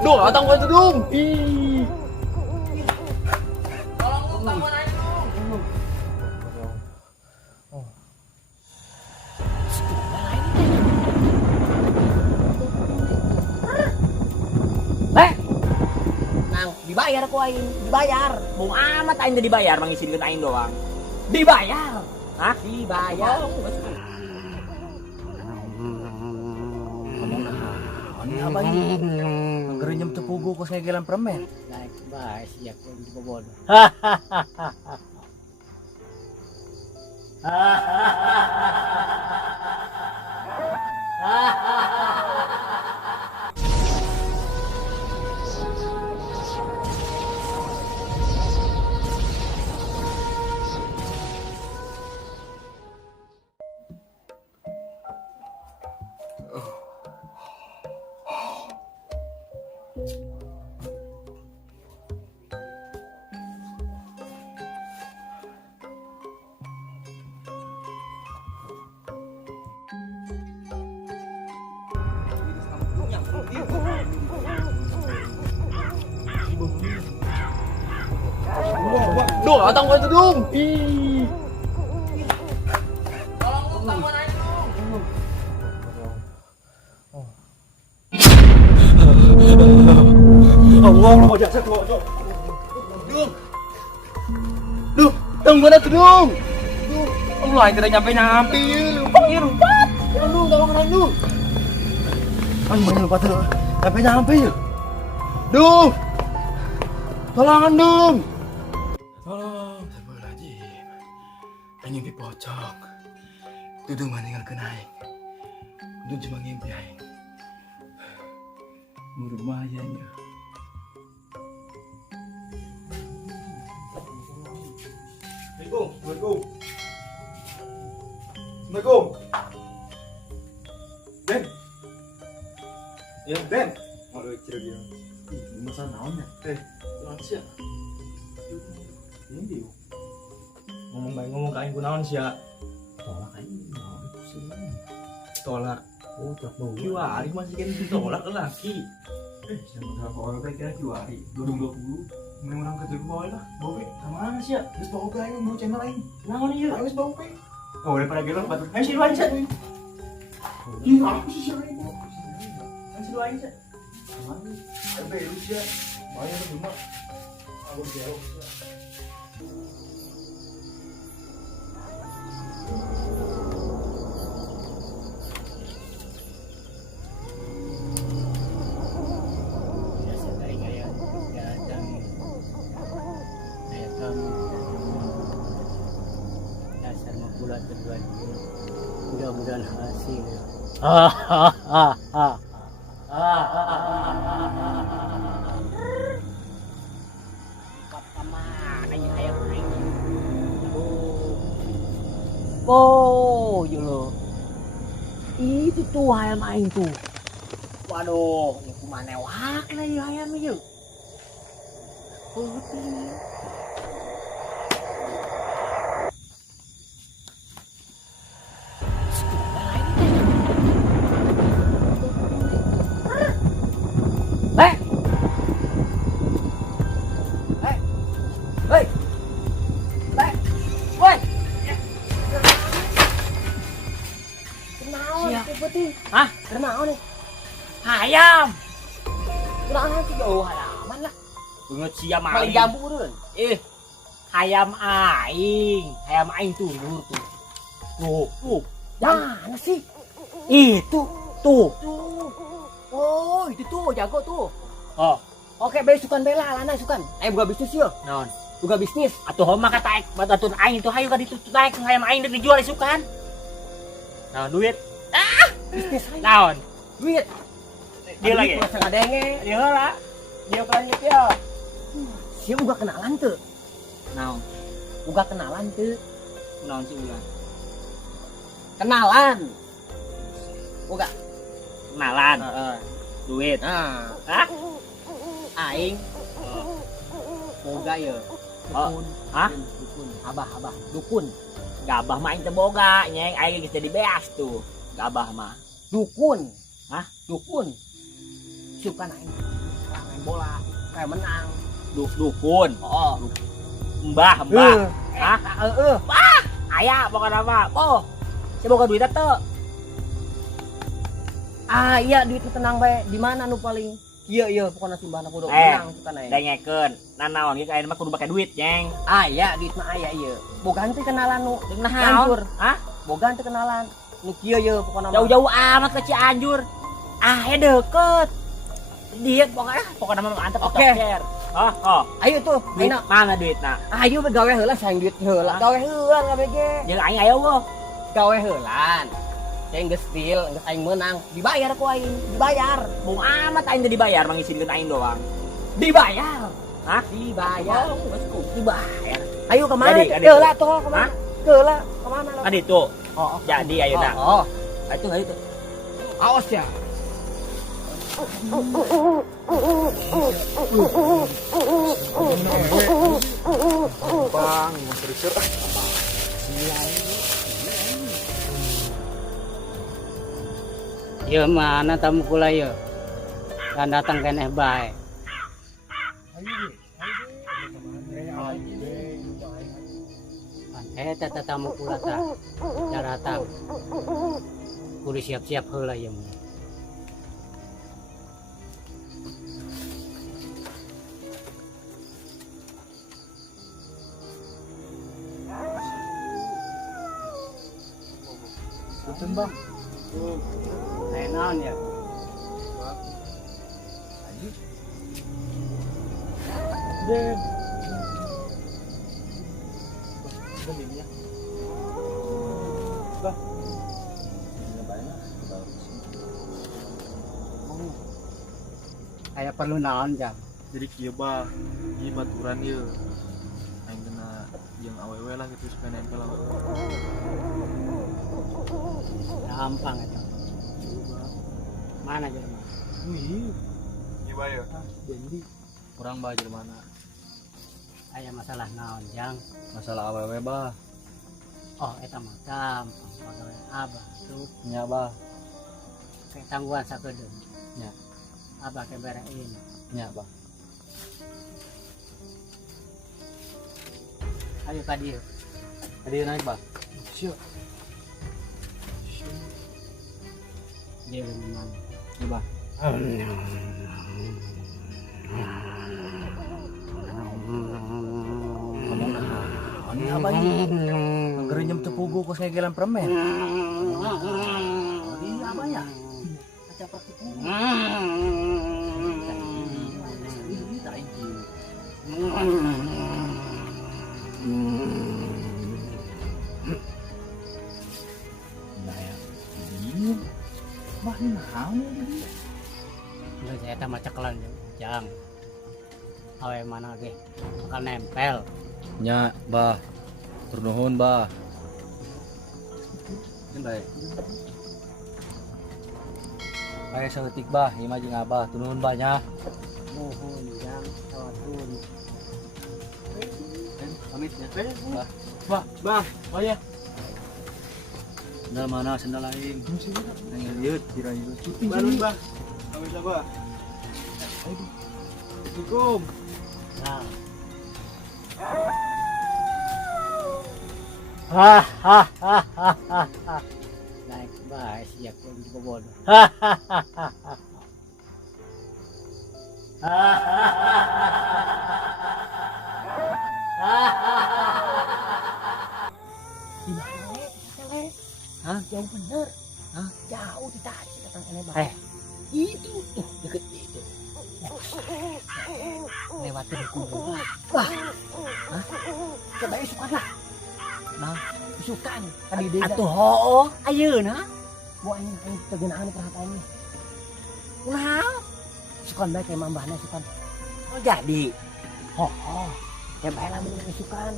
Duh, atang gua itu dong. Ih. Tolong lu bangun aja dong. Nang dibayar ku aing, dibayar. Mau amat aing teh dibayar mangisi dikeun aing doang. Dibayar. Hah? Dibayar. Ini apa ini? Ngerinyem tepugu kos ngegelan permen. Naik bahas ya ku di bobodo. Duh, atang gua itu dong. Ih. Tolong lu bangun aja dong. Allah jasad gua. Dung. Duh, tunggu na tuh dong. Allah, kita nyampe lupa ya lupa. Dung, tolong Dung. Kan banyak lupa tuh. Nyampe ya. Dung. Tolongan Dung. Tolong, astagfirullahaladzim. Aing ngimpi pocong. Tudung maninggal ke naik. Dung cuma ngimpi aing. Berbahayanya. Assalamualaikum. Assalamualaikum. Ben. Ya, Ben. Waduh, kira-kira. Ih, masa naonnya? Lansia. Ini dia. Ngomong baik ngomong kain kunaon sia. Tolak aing. Tolak. Oh, tak mau. Kiwari masih kan ditolak ke laki. Jangan berapa orang teh kira kiwari 2020. Mulai orang kerja bawa lah, bawa pe. Kemana sih ya? Terus bawa pe aing mau channel lain. Naon ieu? Aing bawa pe. Oh, daripada gelap batu. Ayo si luain sih. Ih, aku sih siapa ini? Ayo si luain sih. Kemana? Ayo be lu sih. Bayar rumah. Aku jauh. Dasar makulat berdua ini. Mudah-mudahan hasil. Kemana ya ayam aing? Oh, lo. Itu tuh ayam aing tuh. Waduh, ini kumane wak lah ya ayam itu. Putih. Hah? Kenapa nih? Ayam. Kenapa sih jauh halaman lah? Banget siam aing. Paling jambu dun. Ayam aing tuh lur tuh. Tuh. Mana sih? Itu tuh. Oh, itu tuh jago tuh. Oh. Oke, besukan bela lana sukan. Ayo buka bisnis yuk. Naon? Buka bisnis. Atuh mah kata batutun aing itu hayu ka ditutup naik ayam aing dijual isukan. Naon duit? Bisnis aja. Naon? Duit. Dia lagi. Setengah denge. Dia lah. Dia lanjut ya. Dia uga kenalan tuh. Naon? Uga kenalan tuh. Naon sih uga? Kenalan. Uga. Kenalan. Duit. Hah? Aing. Boga ya. Dukun. Hah? Dukun. Abah. Dukun. Gabah mah aing teh boga, nyeng aing geus jadi beas tuh. Gabah mah. Dukun. Hah? Dukun. Suka main bola, kayak menang. Dukun. Oh. Mbah. Hah? Aya pokoknya apa? Oh. Saya boga duit teh. Ah iya duit tenang bae. Di mana nu paling? Iya pokoknya simbahna kudu Eh, menang suka naik. Dengekeun. Nanaon ieu kain mah kudu pakai duit, Jeng. Ah iya duit mah aya ieu. Bogan teh kenalan nu Nah, Cianjur. hah? Bogan teh kenalan. Nu kieu ieu pokona mah. Jauh-jauh amat ke Cianjur. Deket. Dia pokoknya mah mantep. Oke. Oh. Ayo tuh, Duit ayo. mana duitna? Ayo gawe heula sayang duit heula. Hah? Gawe heula KBG. Jeung aing aya eueuh. Gawe heulan. Yang geus deal, geus aing menang, dibayar ku aing, dibayar. Mau amat aing teh dibayar mangisieun aing doang. Dibayar. Hah? Dibayar. Oh, geus ku dibayar. Ayo kemana? Adi, Heula tuh kemana? Hah? Heula kemana? Adi tuh. Oh, Jadi ayeuna. Oh. Itu enggak itu. Awas ya. Bang, mau serius. Ya mana tamu kula ya? Kan datang keneh bae. Eta tamu kula ta. Datang. Kudu siap-siap heula ya. Betul bang. Naon ya? Den. Kayak perlu naon jam. Jadi kieu bah, ieu baturan ieu. Aing kena jeung awewe lah gitu supaya nempel awewe. Gampang eta. Mana jelema? Wih. Ieu bah ya. Jadi kurang bah mana? Aya masalah naon jang? Masalah awewe bah. Oh eta mah gampang. Pagawe abah tuh Nya bah. kayak tangguhan sakedeung. Nya. Abah ke berein. Nya bah. Ayo ka dieu. Tadi naik bah. Siap. Dia memang. Ieu bah. Ini apa ini? Ngerenyem tepugu kok saya gelan permen. Ini apa ya? Kaca praktik tepugu. Ini tak izin. Nah ya, ini mah naon ini? Lu saya eta mah cekelan jang. Awe mana ge? Bakal nempel. Nya, bah. Turnuhun, bah. Ini baik. Kayak seketik, bah. Ieu mah jeung abah. Turnuhun, bah nya. Mohon jang sawadun. Pamit ya. Bah. Oh ya. Sendal mana sendal lain? Yang liut, kira itu. Balun, bah. Pamit lah, bah. Assalamualaikum. Nah. Naik bae siap ko di bobodo. Hah? Jauh bener. Hah? Jauh di tadi datang ini bang. Itu tuh deket itu. Lewatin kuburan. Wah. Hah? Coba isukan lah. Nah, isukan. Tadi dia. Atuh hooh, ayeuna. Mau aing tegeunaan perhatian ini. Kunaon? Isukan bae kayak mambahna isukan. Oh jadi. Oh. Ya bae lah bener isukan.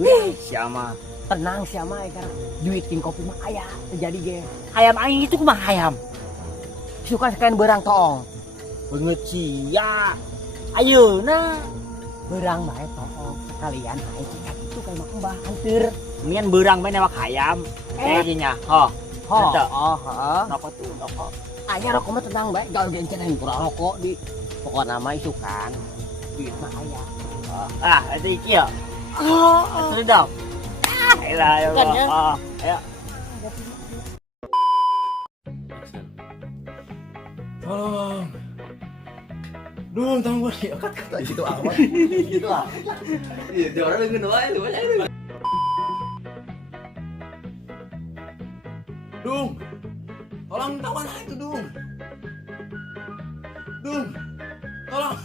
Wih, siapa? Tenang siapa ya karena duit king kopi mah aya terjadi ge. Hayam aing itu kumaha hayam? Isukan sekalian berang toong. Beungeut sia. Ayeuna Berang bae toong sekalian aing cikat itu kayak mbah hanteur. mieun beurang bae newak hayam. Nya. Oh. Ada. heeh. Rokok tuh rokok. Aya rokok mah tenang bae, gaul dienceun kurang rokok di pokokna mah isukan. Duit mah aya. Ah, itu iki ya. Terus dong. Elah ya. Kan, ya? Ayo. Tolong. Dung, tolong gue diangkat kata gitu amat. Gitu ah. Iya, dia orang dengan doa itu banyak itu. Dung. Tolong tawan itu, Dung. Dung. Tolong.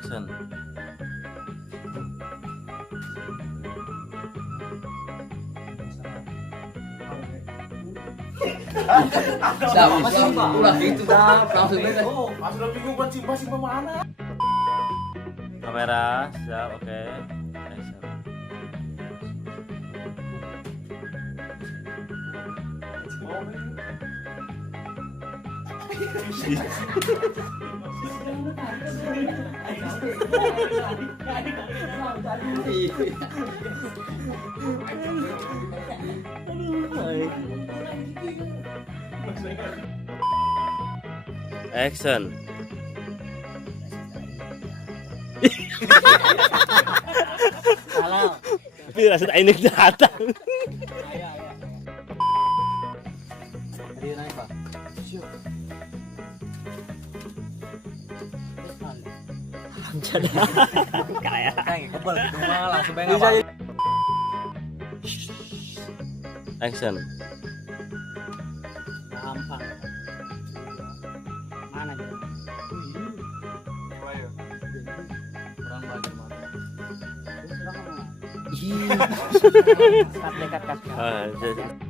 Action. Ulah gitu dah, langsung aja. Kamera, siap, oke. Action. Action. Salah. Tapi rasa ini datang. Tadi naik, Pak. Kayak. Kebal gitu mah langsung pengen apa? Action. Gampang. Mana dia? Kurang banyak mah. Kat dekat kat. Ah, jadi-